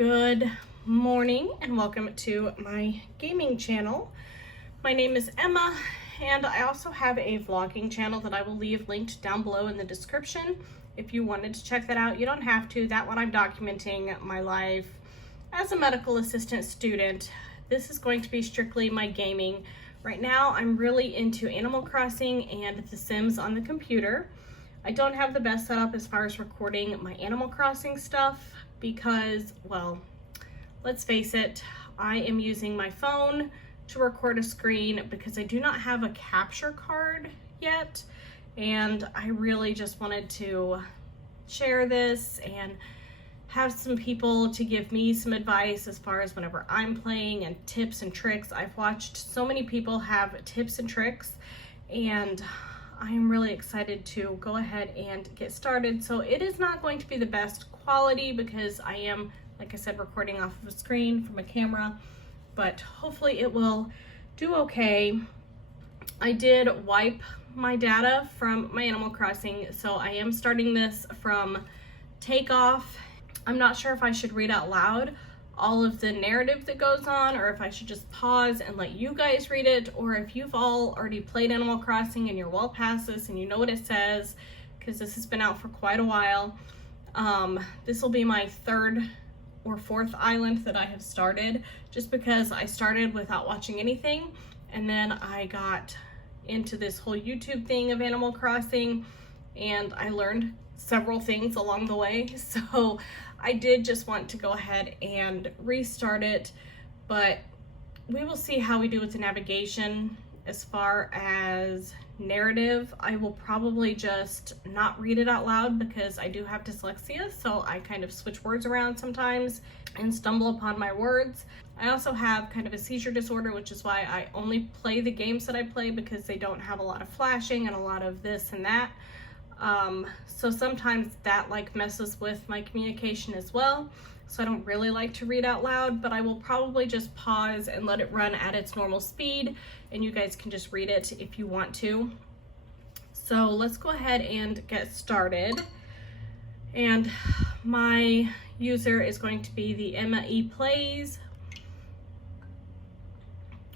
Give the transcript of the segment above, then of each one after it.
Good morning and welcome to my gaming channel. My name is Emma and I also have a vlogging channel that I will leave linked down below in the description. If you wanted to check that out, you don't have to. That one I'm documenting my life as a medical assistant student. This is going to be strictly my gaming. Right now I'm really into Animal Crossing and The Sims on the computer. I don't have the best setup as far as recording my Animal Crossing stuff because, well, let's face it, I am using my phone to record a screen because I do not have a capture card yet, and I really just wanted to share this and have some people to give me some advice as far as whenever I'm playing and tips and tricks. I've watched so many people have tips and tricks, and I am really excited to go ahead and get started. So it is not going to be the best quality because I am, like I said, recording off of a screen from a camera, but hopefully it will do okay. I did wipe my data from my Animal Crossing, so I am starting this from takeoff. I'm not sure if I should read out loud all of the narrative that goes on, or if I should just pause and let you guys read it, or if you've all already played Animal Crossing and you're well past this and you know what it says, because this has been out for quite a while. This will be my third or fourth island that I have started, just because I started without watching anything, and then I got into this whole YouTube thing of Animal Crossing, and I learned several things along the way, so I did just want to go ahead and restart it, but we will see how we do with the navigation. As far as narrative, I will probably just not read it out loud because I do have dyslexia, so I kind of switch words around sometimes and stumble upon my words. I also have kind of a seizure disorder, which is why I only play the games that I play, because they don't have a lot of flashing and a lot of this and that. So sometimes that like messes with my communication as well. So I don't really like to read out loud, but I will probably just pause and let it run at its normal speed, and you guys can just read it if you want to. So let's go ahead and get started. And my user is going to be the Emma E Plays.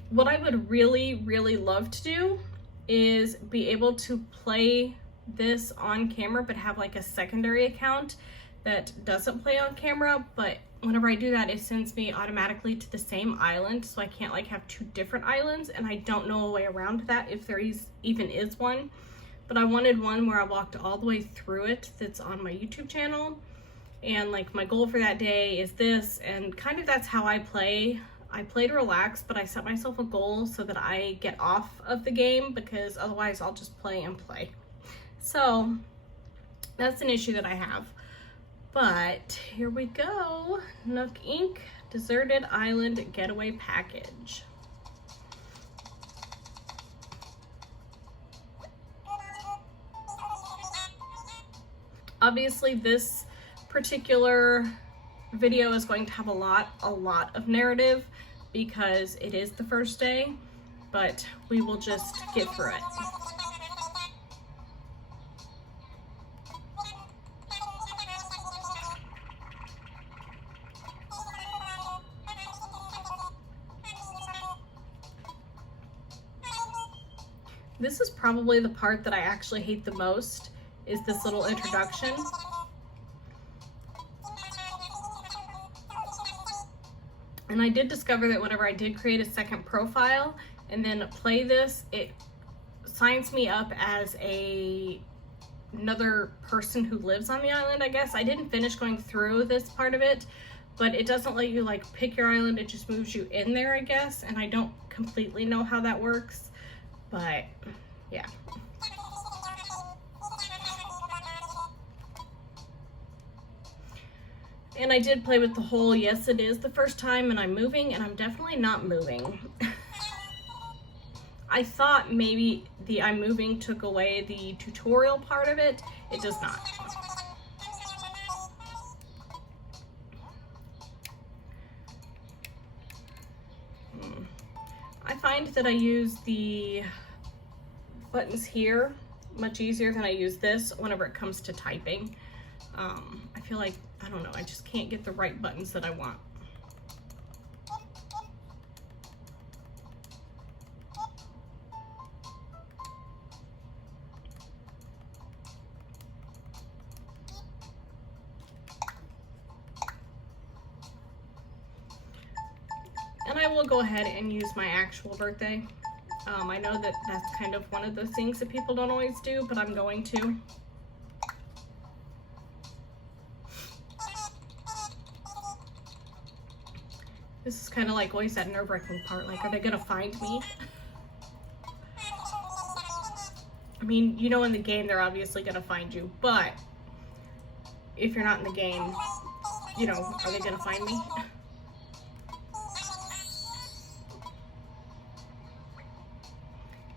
What I would really, really love to do is be able to play this on camera, but have like a secondary account that doesn't play on camera. But whenever I do that, it sends me automatically to the same island, so I can't like have two different islands, and I don't know a way around that if there even is one. But I wanted one where I walked all the way through it that's on my YouTube channel, and like my goal for that day is this, and kind of that's how I play. I play to relax, but I set myself a goal so that I get off of the game, because otherwise I'll just play and play. So that's an issue that I have. But here we go. Nook Inc. Deserted Island Getaway Package. Obviously this particular video is going to have a lot of narrative because it is the first day, but we will just get through it. This is probably the part that I actually hate the most, is this little introduction. And I did discover that whenever I did create a second profile and then play this, it signs me up as another person who lives on the island, I guess. I didn't finish going through this part of it, but it doesn't let you like pick your island, it just moves you in there, I guess, and I don't completely know how that works. But yeah. And I did play with the whole, yes it is the first time and I'm moving, and I'm definitely not moving. I thought maybe the I'm moving took away the tutorial part of it. It does not. I find that I use the buttons here much easier than I use this whenever it comes to typing. I feel like, I don't don't know, I just can't get the right buttons that I want. And I will go ahead and use my actual birthday. I know that that's kind of one of those things that people don't always do, but I'm going to. This is kind of like always that nerve-wracking part, like, are they gonna find me? I mean, you know, in the game, they're obviously gonna find you, but if you're not in the game, you know, are they gonna find me?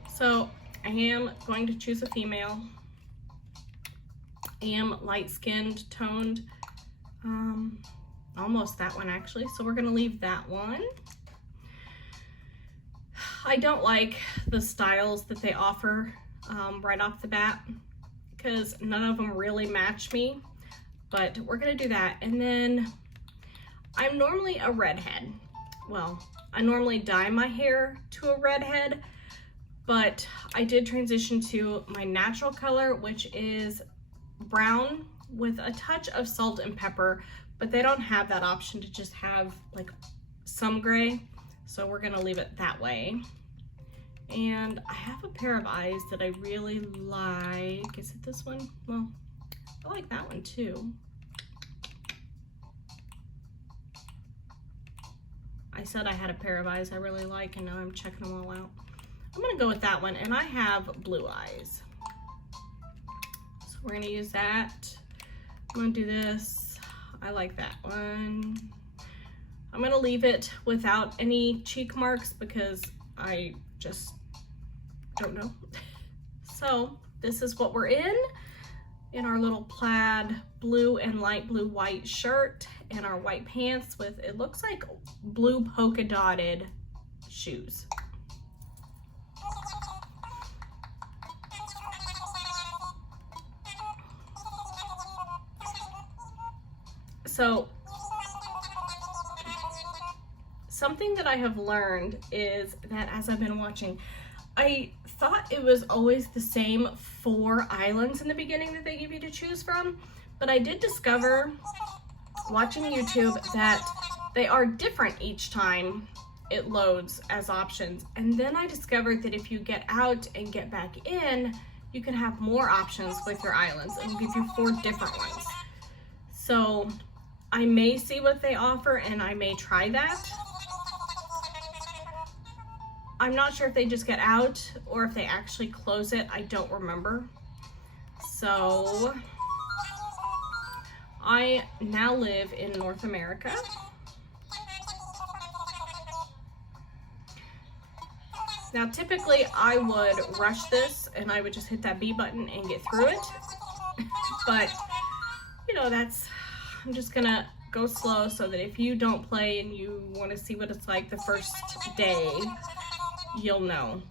So I am going to choose a female. I am light-skinned, toned, almost that one actually. So we're gonna leave that one. I don't like the styles that they offer right off the bat because none of them really match me, but we're gonna do that. And then I'm normally a redhead. Well, I normally dye my hair to a redhead, but I did transition to my natural color, which is brown with a touch of salt and pepper, but they don't have that option to just have like some gray. So we're gonna leave it that way. And I have a pair of eyes that I really like. Is it this one? Well, I like that one too. I said I had a pair of eyes I really like, and now I'm checking them all out. I'm gonna go with that one, and I have blue eyes. So we're gonna use that. I'm gonna do this. I like that one. I'm gonna leave it without any cheek marks because I just don't know. So this is what we're in our little plaid blue and light blue white shirt and our white pants with, it looks like blue polka dotted shoes. So something that I have learned is that as I've been watching, I thought it was always the same 4 islands in the beginning that they give you to choose from, but I did discover watching YouTube that they are different each time it loads as options. And then I discovered that if you get out and get back in, you can have more options with your islands. It'll give you 4 different ones. So I may see what they offer and I may try that. I'm not sure if they just get out or if they actually close it. I don't remember. So I now live in North America. Now typically I would rush this and I would just hit that B button and get through it. But you know, I'm just gonna go slow so that if you don't play and you want to see what it's like the first day, you'll know.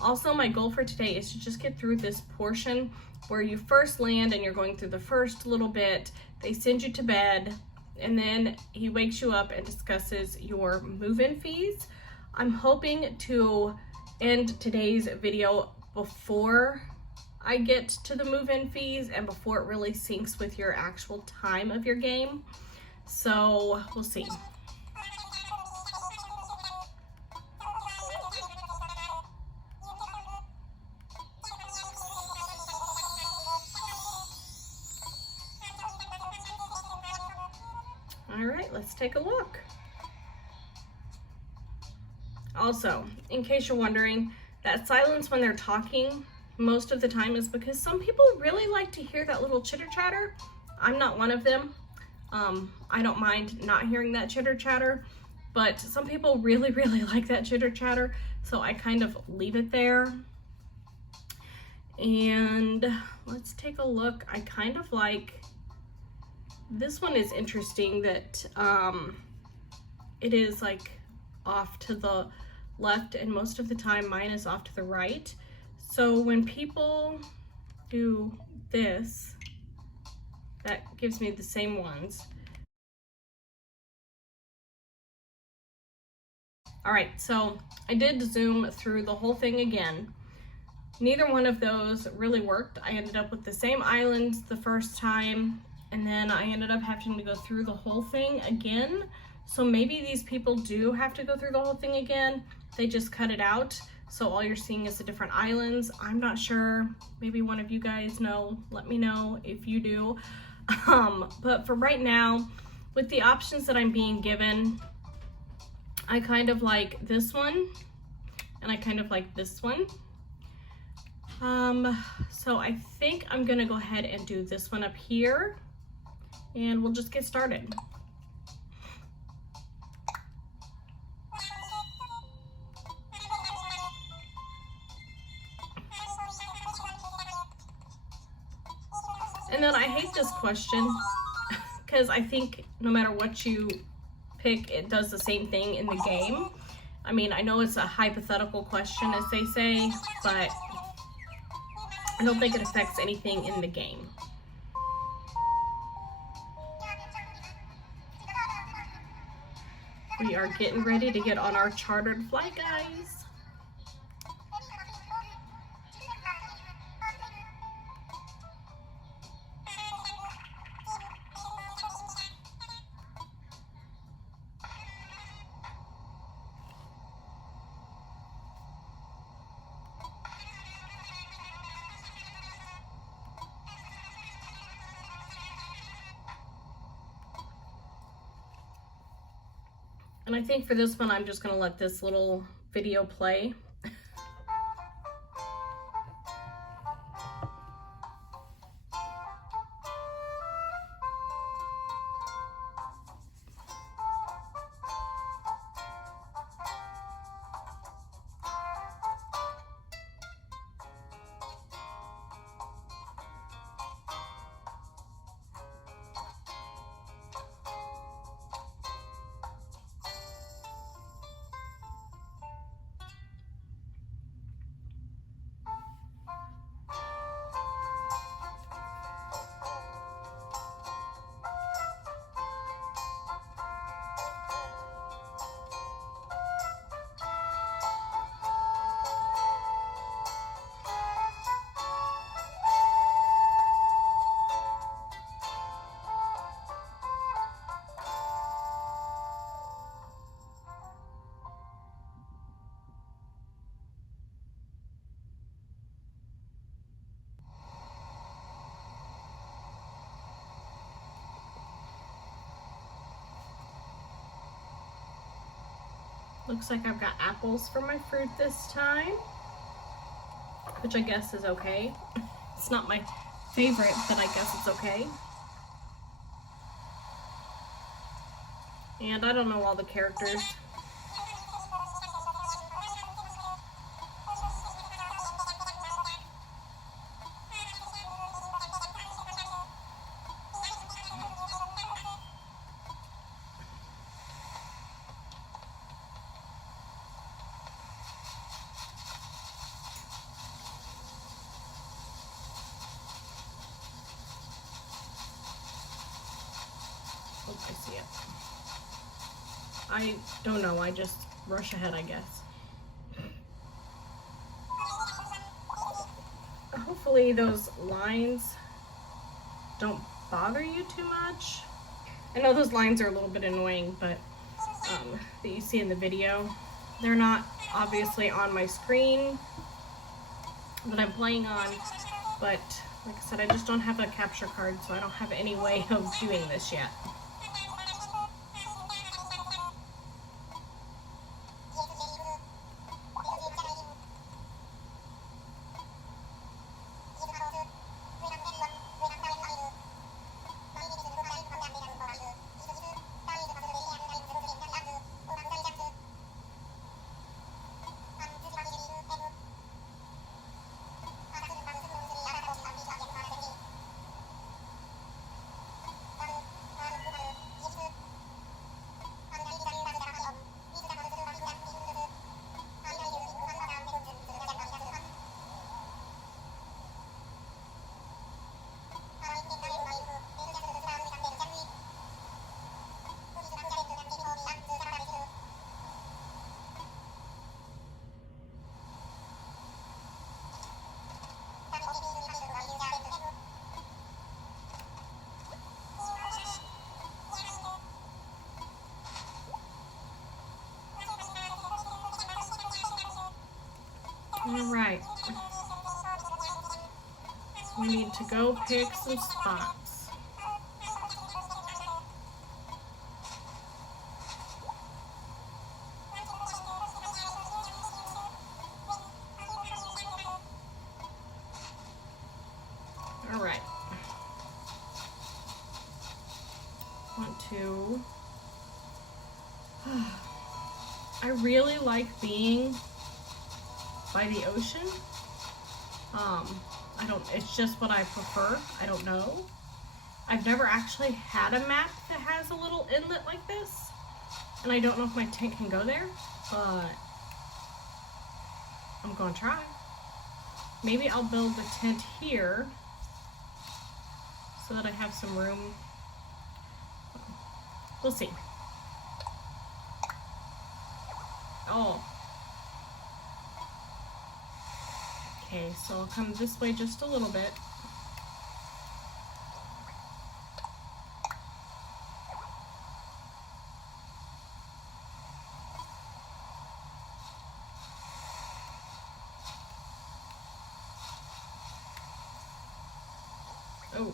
Also, my goal for today is to just get through this portion where you first land and you're going through the first little bit. They send you to bed and then he wakes you up and discusses your move-in fees. I'm hoping to end today's video before I get to the move-in fees and before it really syncs with your actual time of your game. So we'll see. All right, let's take a look. Also, in case you're wondering, that silence when they're talking most of the time is because some people really like to hear that little chitter chatter. I'm not one of them. I don't mind not hearing that chitter chatter, but some people really, really like that chitter chatter, so I kind of leave it there. And let's take a look. I kind of like, this one is interesting that it is like off to the left, and most of the time mine is off to the right. So when people do this, that gives me the same ones. All right, so I did zoom through the whole thing again. Neither one of those really worked. I ended up with the same islands the first time, and then I ended up having to go through the whole thing again. So maybe these people do have to go through the whole thing again. They just cut it out, so all you're seeing is the different islands. I'm not sure. Maybe one of you guys know. Let me know if you do. But for right now, with the options that I'm being given, I kind of like this one, and I kind of like this one. So I think I'm gonna go ahead and do this one up here, and we'll just get started. And then I hate this question because I think no matter what you pick, it does the same thing in the game. I mean, I know it's a hypothetical question, as they say, but I don't think it affects anything in the game. We are getting ready to get on our chartered flight, guys. And I think for this one, I'm just gonna let this little video play. Looks like I've got apples for my fruit this time, which I guess is okay. It's not my favorite, but I guess it's okay. And I don't know all the characters. Oh, I see it. I don't know, I just rush ahead, I guess. Hopefully those lines don't bother you too much. I know those lines are a little bit annoying, but that you see in the video. They're not obviously on my screen that I'm playing on, but like I said, I just don't have a capture card, so I don't have any way of doing this yet. All right. We need to go pick some spots. All right. Want to. I really like being by the ocean. It's just what I prefer. I don't know. I've never actually had a map that has a little inlet like this. And I don't know if my tent can go there, but I'm gonna try. Maybe I'll build the tent here so that I have some room. We'll see. Oh. Okay, so I'll come this way just a little bit. Oh.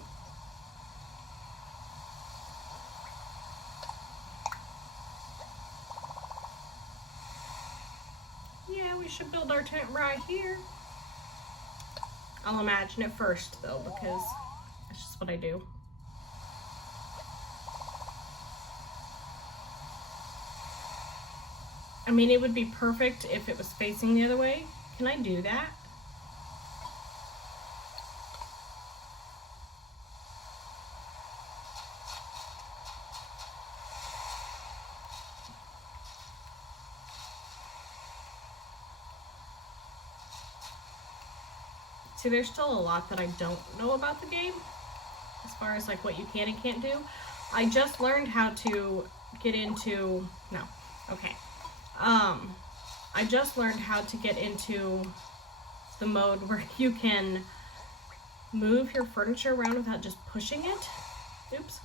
Yeah, we should build our tent right here. I'll imagine it first though, because that's just what I do. I mean, it would be perfect if it was facing the other way. Can I do that? See, there's still a lot that I don't know about the game, as far as like what you can and can't do. I just learned how to get into, no, okay. I just learned how to get into the mode where you can move your furniture around without just pushing it. Oops,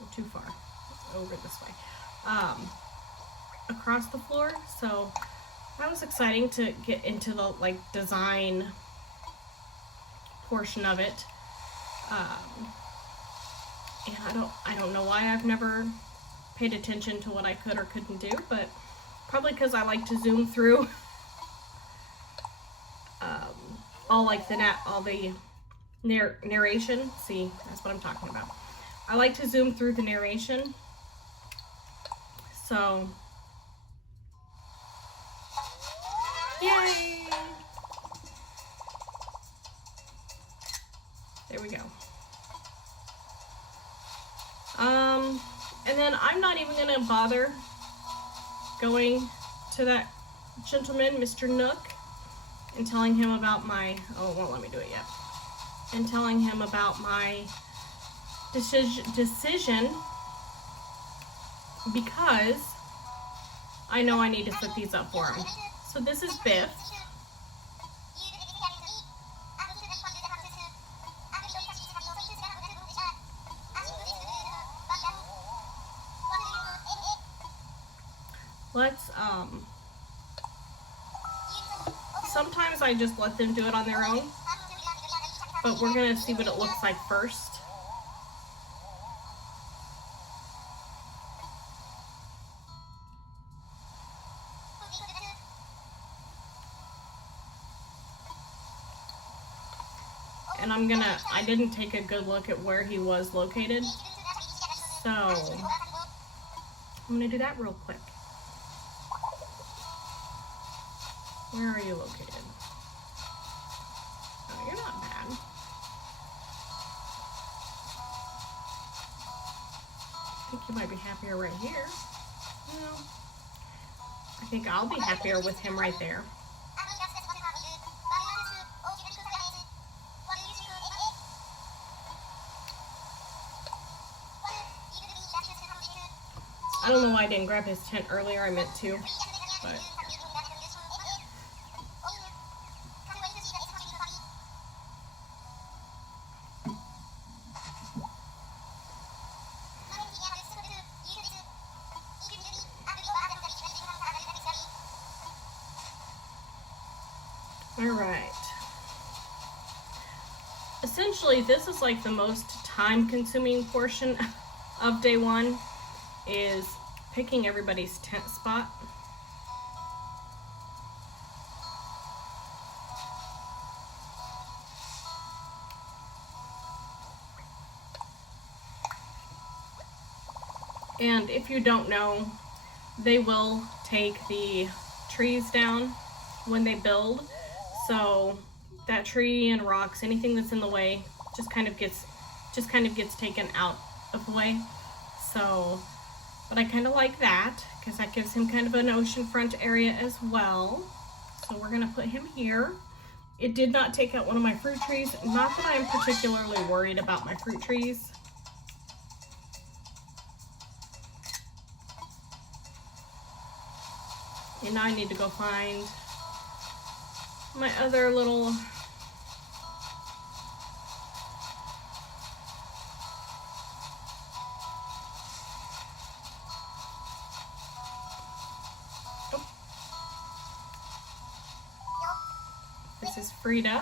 go too far. Over this way. Across the floor. So that was exciting to get into the like design portion of it. And I don't know why I've never paid attention to what I could or couldn't do, but probably because I like to zoom through all the narration. See, that's what I'm talking about. I like to zoom through the narration. So, yay! There we go. And then I'm not even gonna bother going to that gentleman, Mr. Nook, and telling him about my, oh, it won't let me do it yet, and telling him about my decision because I know I need to set these up for him. So this is Biff. Let's, sometimes I just let them do it on their own, but we're gonna see what it looks like first. And I didn't take a good look at where he was located, so I'm gonna do that real quick. Where are you located? Oh, you're not bad. I think you might be happier right here. No. I think I'll be happier with him right there. I don't know why I didn't grab his tent earlier. I meant to, but... All right. Essentially, this is like the most time-consuming portion of day one, is picking everybody's tent spot. And if you don't know, they will take the trees down when they build. So that tree and rocks, anything that's in the way, just kind of gets taken out of the way. So, but I kind of like that because that gives him kind of an oceanfront area as well. So we're gonna put him here. It did not take out one of my fruit trees. Not that I'm particularly worried about my fruit trees. And now I need to go find my other little this is Frida.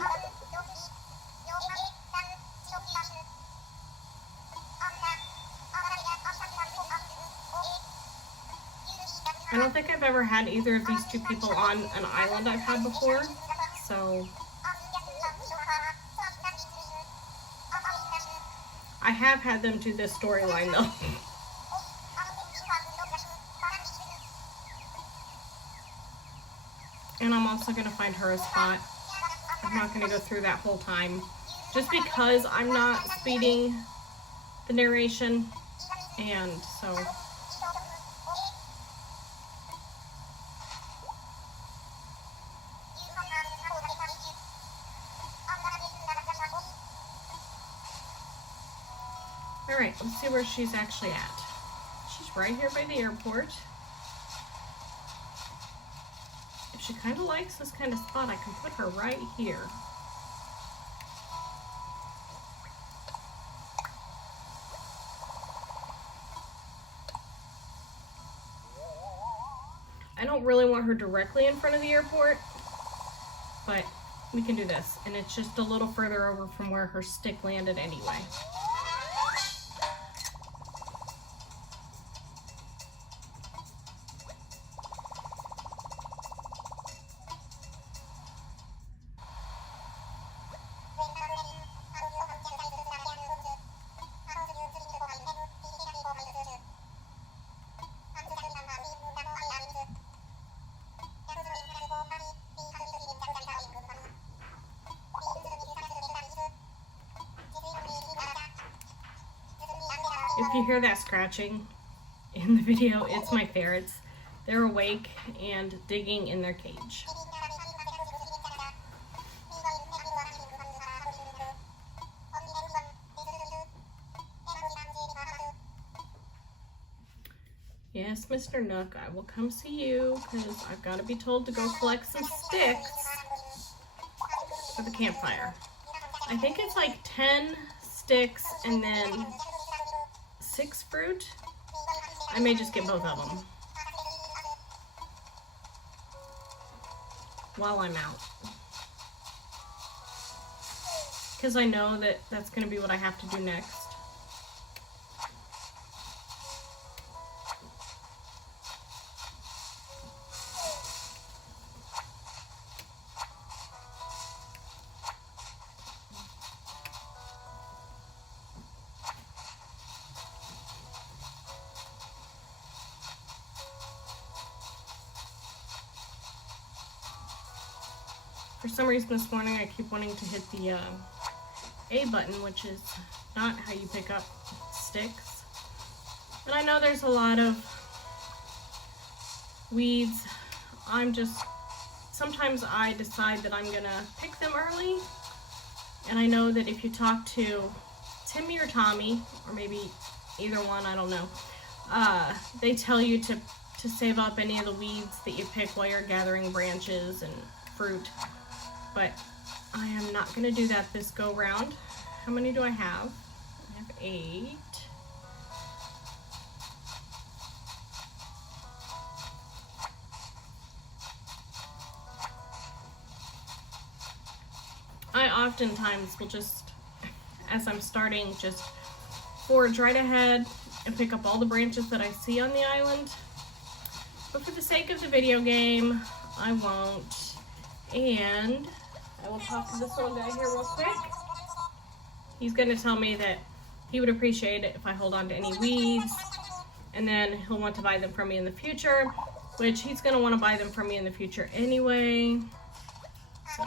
I don't think I've ever had either of these two people on an island I've had before, so I have had them do this storyline though. And I'm also going to find her a spot. I'm not going to go through that whole time, just because I'm not speeding the narration, and so alright, let's see where she's actually at. She's right here by the airport. If she kind of likes this kind of spot, I can put her right here. I don't really want her directly in front of the airport, but we can do this. And it's just a little further over from where her stick landed anyway. If you hear that scratching in the video, it's my ferrets. They're awake and digging in their cage. Yes, Mr. Nook, I will come see you because I've got to be told to go collect some sticks for the campfire. I think it's like 10 sticks and then 6 fruit. I may just get both of them while I'm out, because I know that that's going to be what I have to do next. For some reason this morning I keep wanting to hit the A button, which is not how you pick up sticks. And I know there's a lot of weeds. Sometimes I decide that I'm gonna pick them early. And I know that if you talk to Timmy or Tommy, or maybe either one, I don't know, they tell you to save up any of the weeds that you pick while you're gathering branches and fruit. But I am not going to do that this go round. How many do I have? I have 8. oftentimes will just, as I'm starting, just forge right ahead and pick up all the branches that I see on the island. But for the sake of the video game, I won't. And I will talk to this little guy here real quick. He's going to tell me that he would appreciate it if I hold on to any weeds, and then he'll want to buy them from me in the future, which he's going to want to buy them from me in the future anyway. So.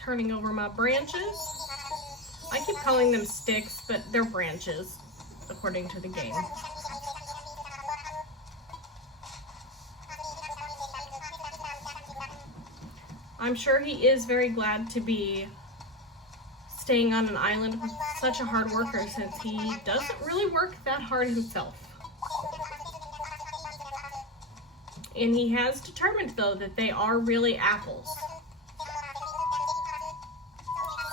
Turning over my branches. I keep calling them sticks, but they're branches, according to the game. I'm sure he is very glad to be staying on an island with such a hard worker, since he doesn't really work that hard himself. And he has determined, though, that they are really apples.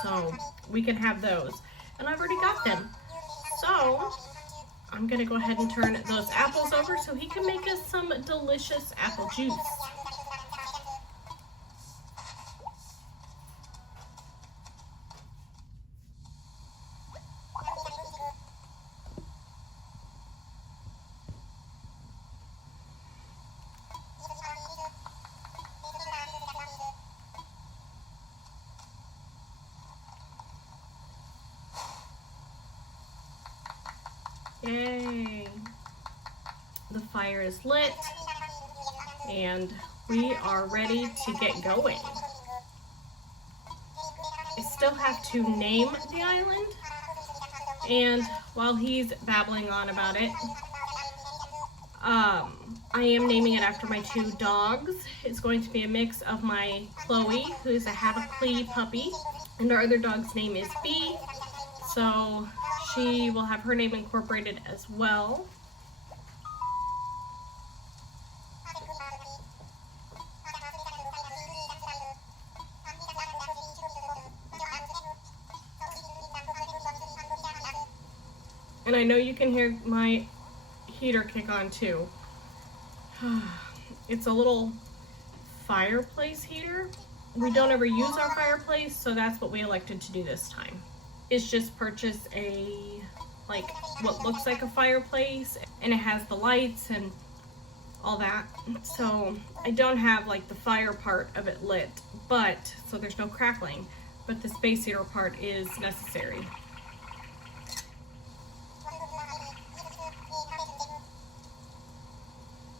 So we can have those. And I've already got them. So I'm going to go ahead and turn those apples over so he can make us some delicious apple juice. Yay! The fire is lit and we are ready to get going. I still have to name the island, and while he's babbling on about it, I am naming it after my two dogs. It's going to be a mix of my Chloe, who is a Havoclee puppy, and our other dog's name is Bee, so she will have her name incorporated as well. And I know you can hear my heater kick on too. It's a little fireplace heater. We don't ever use our fireplace, so that's what we elected to do this time. Is just purchase a, like, what looks like a fireplace, and it has the lights and all that. So I don't have like the fire part of it lit, but so there's no crackling, but the space heater part is necessary.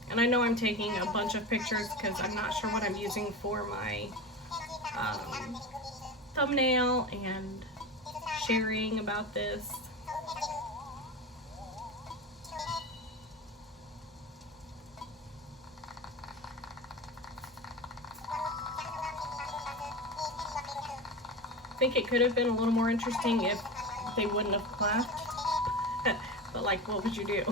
And I know I'm taking a bunch of pictures because I'm not sure what I'm using for my thumbnail and sharing about this. I think it could have been a little more interesting if they wouldn't have clapped. But like, what would you do?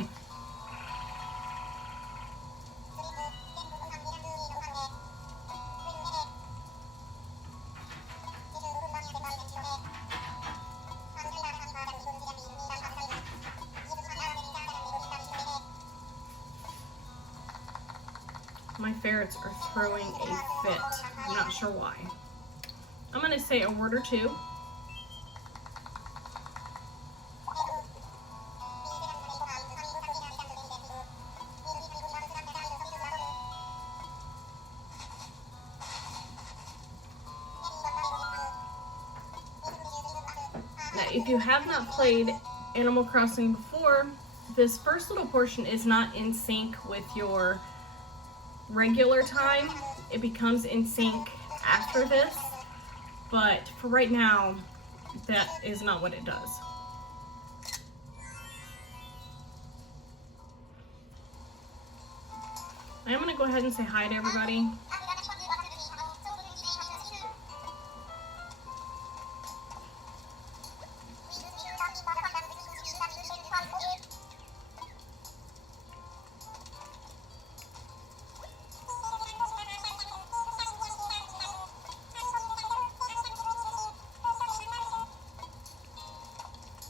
My ferrets are throwing a fit. I'm not sure why. I'm going to say a word or two. Now, if you have not played Animal Crossing before, this first little portion is not in sync with your regular time. It becomes in sync after this, but for right now, that is not what it does. I'm going to go ahead and say hi to everybody.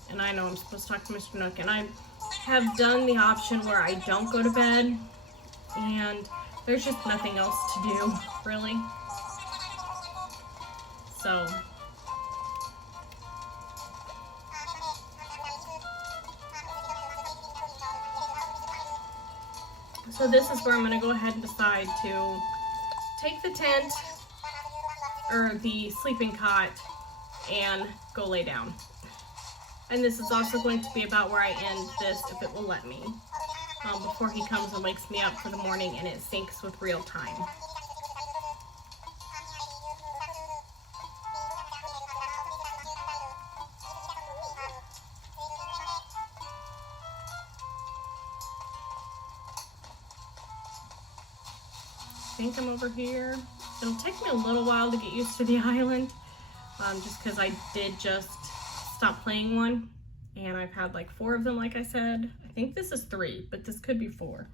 And I know I'm supposed to talk to Mr. Nook, and I have done the option where I don't go to bed, and There's just nothing else to do, really. So this is where I'm going to go ahead and decide to take the tent or the sleeping cot and go lay down. And this is also going to be about where I end this, if it will let me, before he comes and wakes me up for the morning and it syncs with real time. I think I'm over here. It'll take me a little while to get used to the island, just because I did just stop playing one, and I've had like 4 of them, like I said. I think this is 3, but this could be 4.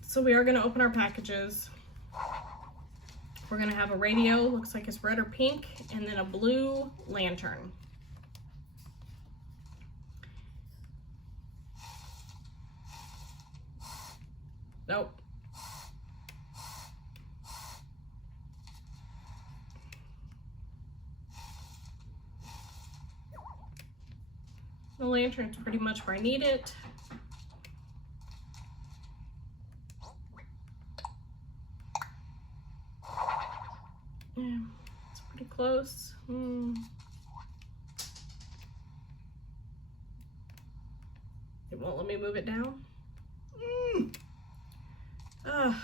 So we are going to open our packages. We're going to have a radio, looks like it's red or pink, and then a blue lantern. Nope. The lantern's pretty much where I need it. Yeah, it's pretty close. It won't let me move it down. Ugh.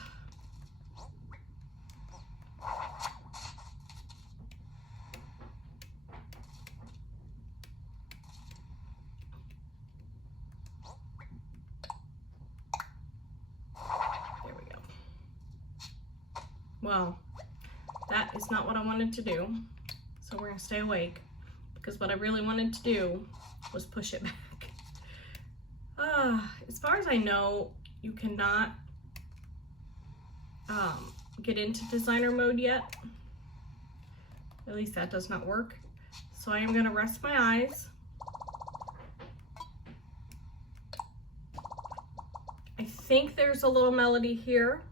Well, that is not what I wanted to do, so we're gonna stay awake, because what I really wanted to do was push it back. As far as I know, you cannot get into designer mode yet. At least that does not work. So I am gonna rest my eyes. I think there's a little melody here.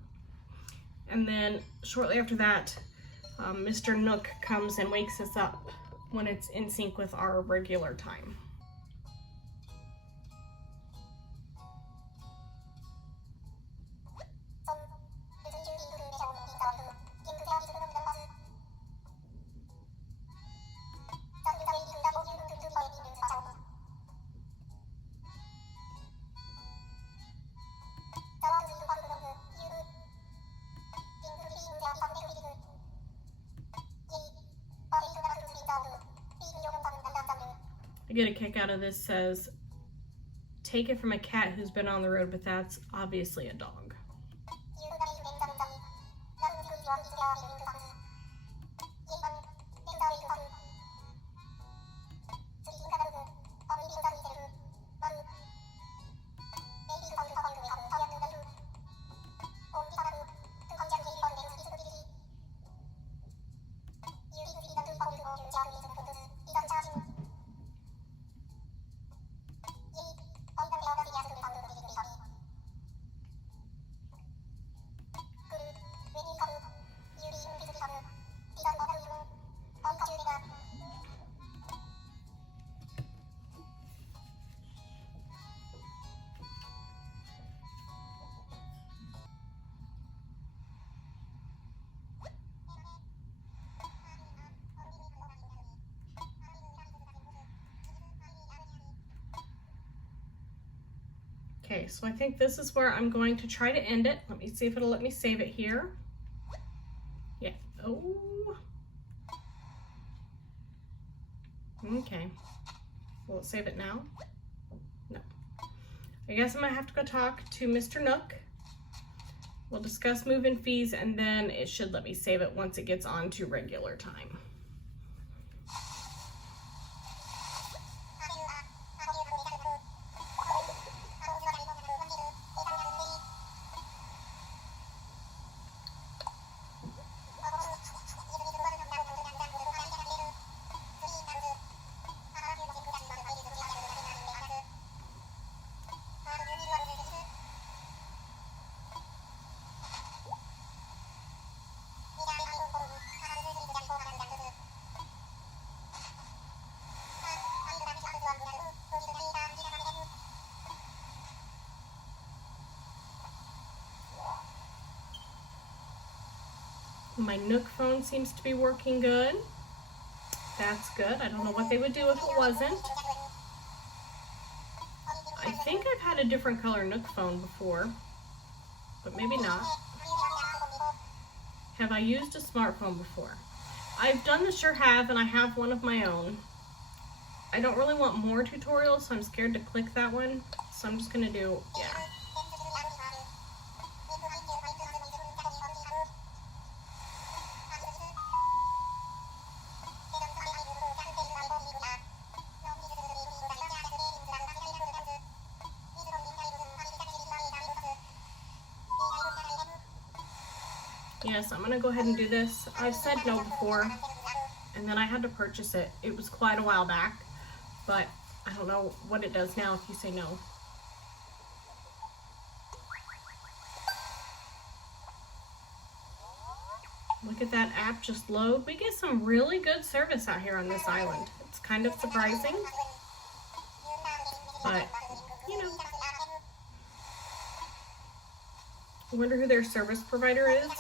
And then shortly after that, Mr. Nook comes and wakes us up when it's in sync with our regular time. I get a kick out of this. Says, take it from a cat who's been on the road, but that's obviously a dog. Okay, so I think this is where I'm going to try to end it. Let me see if it'll let me save it here. Yeah. Oh. Okay. Will it save it now? No. I guess I'm gonna have to go talk to Mr. Nook. We'll discuss move-in fees, and then it should let me save it once it gets on to regular time. My Nook phone seems to be working good. That's good. I don't know what they would do if it wasn't. I think I've had a different color Nook phone before, but maybe not. Have I used a smartphone before? I've done the Sure Have, and I have one of my own. I don't really want more tutorials, so I'm scared to click that one. So I'm just gonna do, yeah. Yes, I'm gonna go ahead and do this. I've said no before, and then I had to purchase it. It was quite a while back, but I don't know what it does now if you say no. Look at that app just load. We get some really good service out here on this island. It's kind of surprising, but you know. I wonder who their service provider is.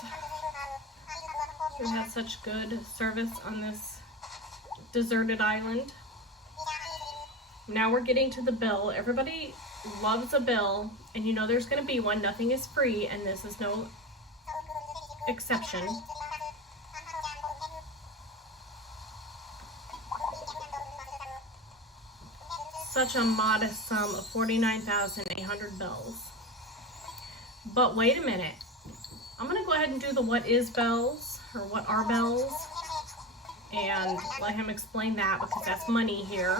Who has such good service on this deserted island. Now we're getting to the bill. Everybody loves a bill, and you know there's going to be one. Nothing is free, and this is no exception. Such a modest sum of 49,800 bells. But wait a minute. I'm going to go ahead and do the what is bells, or what are bells, and let him explain that because that's money here.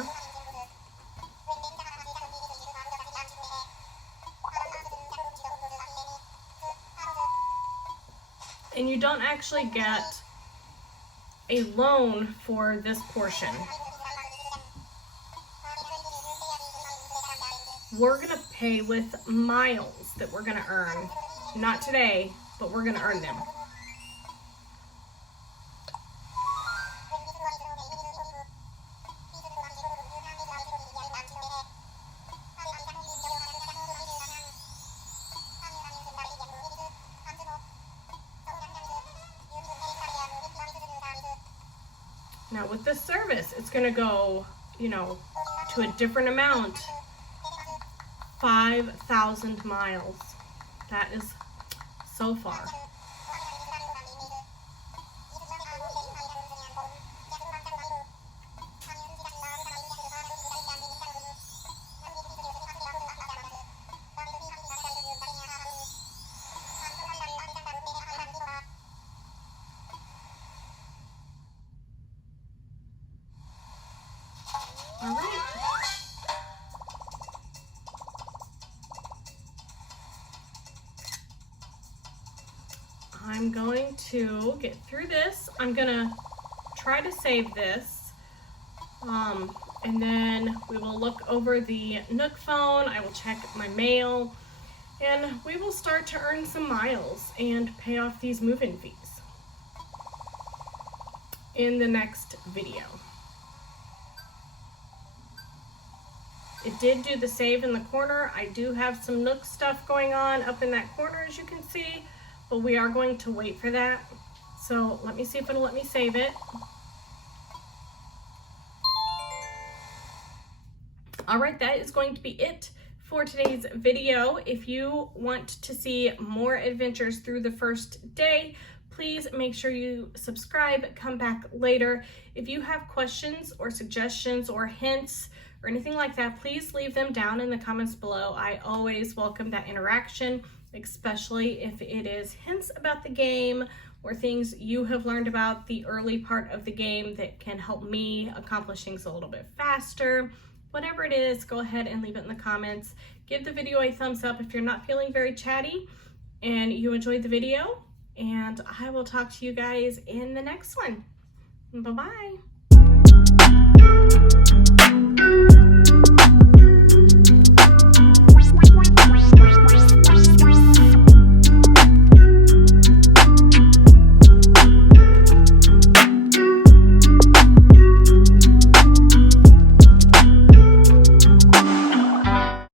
And you don't actually get a loan for this portion. We're gonna pay with miles that we're gonna earn. Not today, but we're gonna earn them. Now with this service, it's gonna go, you know, to a different amount. 5,000 miles. That is so far. All right. I'm going to get through this. I'm gonna try to save this, and then we will look over the Nook phone. I will check my mail, and we will start to earn some miles and pay off these move-in fees in the next video. It did do the save in the corner. I do have some Nook stuff going on up in that corner, as you can see, but we are going to wait for that. So let me see if it'll let me save it. All right, that is going to be it for today's video. If you want to see more adventures through the first day, please make sure you subscribe, come back later. If you have questions or suggestions or hints or anything like that, please leave them down in the comments below. I always welcome that interaction, especially if it is hints about the game or things you have learned about the early part of the game that can help me accomplish things a little bit faster. Whatever it is, go ahead and leave it in the comments. Give the video a thumbs up if you're not feeling very chatty and you enjoyed the video, and I will talk to you guys in the next one. Bye-bye.